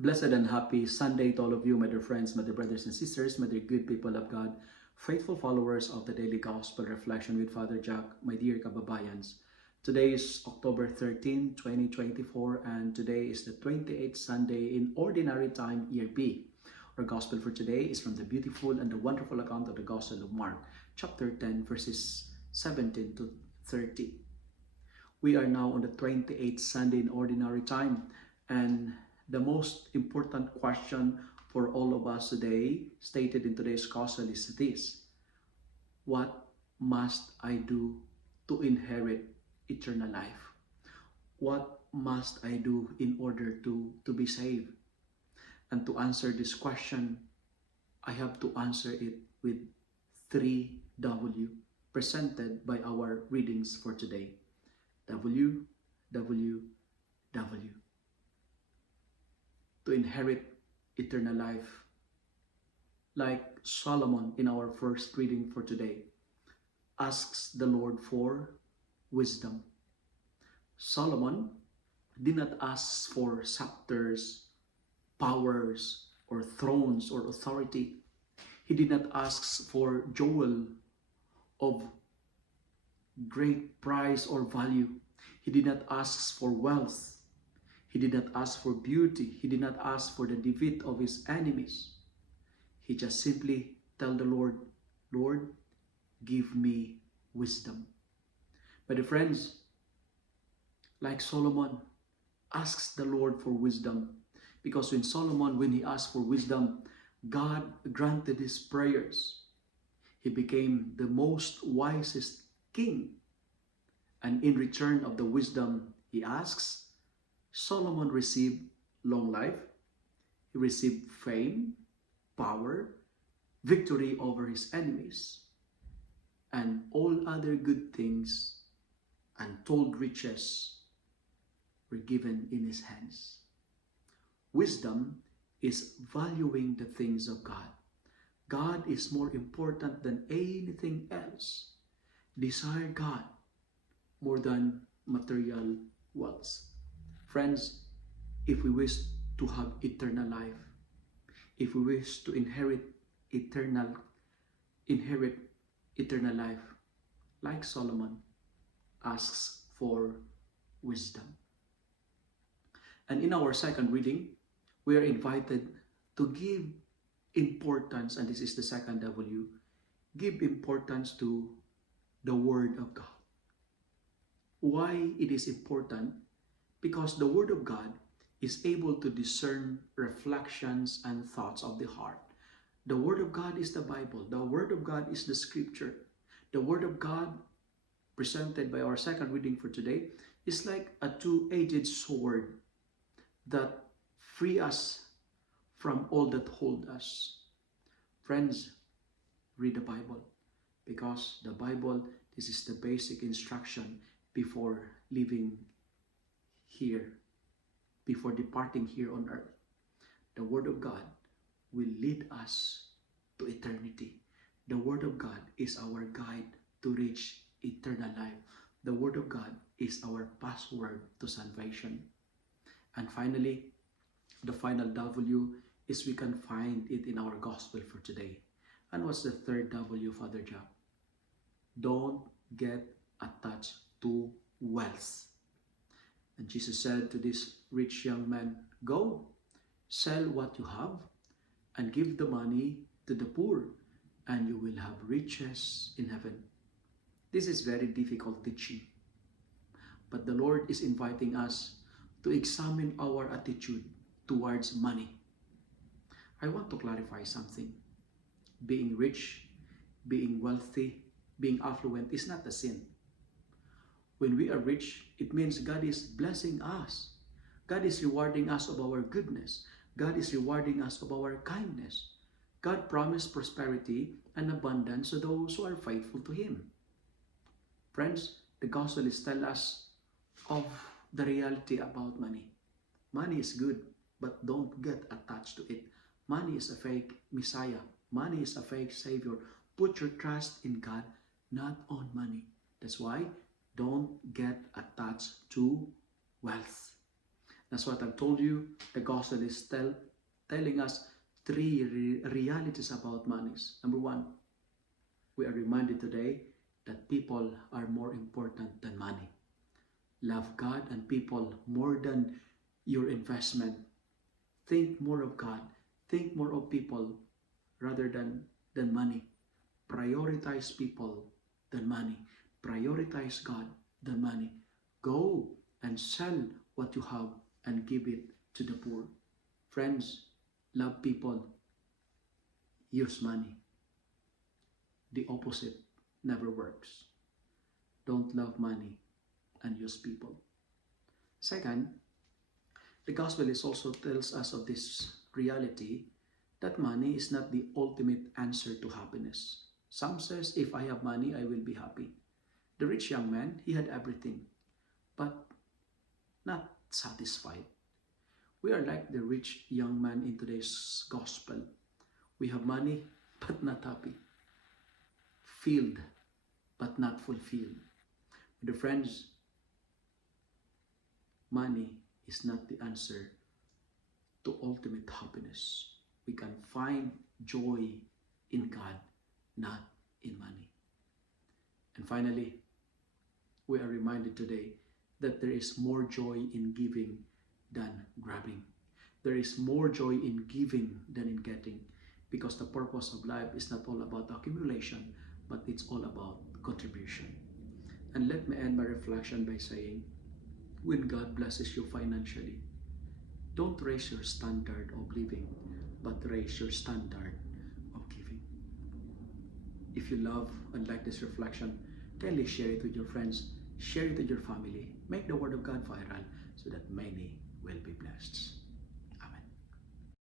Blessed and happy Sunday to all of you, my dear friends, my dear brothers and sisters, my dear good people of God, faithful followers of the Daily Gospel Reflection with Father Jack, my dear kababayans. Today is October 13, 2024, and today is the 28th Sunday in Ordinary Time, Year B. Our Gospel for today is from the beautiful and the wonderful account of the Gospel of Mark, chapter 10, verses 17 to 30. We are now on the 28th Sunday in Ordinary Time, and the most important question for all of us today, stated in today's gospel, is this: what must I do to inherit eternal life? What must I do in order to be saved? And to answer this question, I have to answer it with 3W presented by our readings for today. W, W, W. To inherit eternal life. Like Solomon in our first reading for today, asks the Lord for wisdom. Solomon did not ask for scepters, powers, or thrones or authority. He did not ask for jewel of great price or value. He did not ask for wealth. He did not ask for beauty. He did not ask for the defeat of his enemies. He just simply tell the Lord, Lord, give me wisdom. But the friends, like Solomon, asks the Lord for wisdom. Because when Solomon, when he asked for wisdom, God granted his prayers. He became the most wisest king. And in return of the wisdom he asks, Solomon received long life. He received fame, power, victory over his enemies, and all other good things, untold riches were given in his hands. Wisdom is valuing the things of God. God is more important than anything else. Desire God more than material wealth. Friends, if we wish to have eternal life, if we wish to inherit eternal life, like Solomon asks for wisdom. And in our second reading, we are invited to give importance, and this is the second W, give importance to the Word of God. Why it is important? Because the Word of God is able to discern reflections and thoughts of the heart. The Word of God is the Bible. The Word of God is the Scripture. The Word of God, presented by our second reading for today, is like a two-edged sword that free us from all that hold us. Friends, read the Bible, because the Bible, this is the basic instruction before living here, before departing here on earth. The Word of God will lead us to eternity. The Word of God is our guide to reach eternal life. The Word of God is our password to salvation. And finally, the final W is we can find it in our gospel for today. And what's the third W, Father Jack? Don't get attached to wealth. And Jesus said to this rich young man, go, sell what you have, and give the money to the poor, and you will have riches in heaven. This is very difficult teaching. But the Lord is inviting us to examine our attitude towards money. I want to clarify something. Being rich, being wealthy, being affluent is not a sin. When we are rich, it means God is blessing us. God is rewarding us of our goodness. God is rewarding us of our kindness. God promised prosperity and abundance to those who are faithful to Him. Friends, the gospel is telling us of the reality about money. Money is good, but don't get attached to it. Money is a fake Messiah. Money is a fake Savior. Put your trust in God, not on money. That's why don't get attached to wealth. That's what I've told you. The gospel is telling us three realities about money. Number one, we are reminded today that people are more important than money. Love God and people more than your investment. Think more of God. Think more of people rather than money. Prioritize people than money. Prioritize God than money. Go and sell what you have and give it to the poor. Friends, love people, use money. The opposite never works. Don't love money and use people. Second, the gospel is also tells us of this reality that money is not the ultimate answer to happiness. Some says, if I have money, I will be happy. The rich young man, he had everything, but not satisfied. We are like the rich young man in today's gospel. We have money, but not happy. Filled, but not fulfilled. The friends, money is not the answer to ultimate happiness. We can find joy in God, not in money. And finally, we are reminded today that there is more joy in giving than grabbing. There is more joy in giving than in getting, because the purpose of life is not all about accumulation, but it's all about contribution. And let me end my reflection by saying, when God blesses you financially, don't raise your standard of living, but raise your standard of giving. If you love and like this reflection, kindly share it with your friends, share it with your family, make the Word of God viral so that many will be blessed.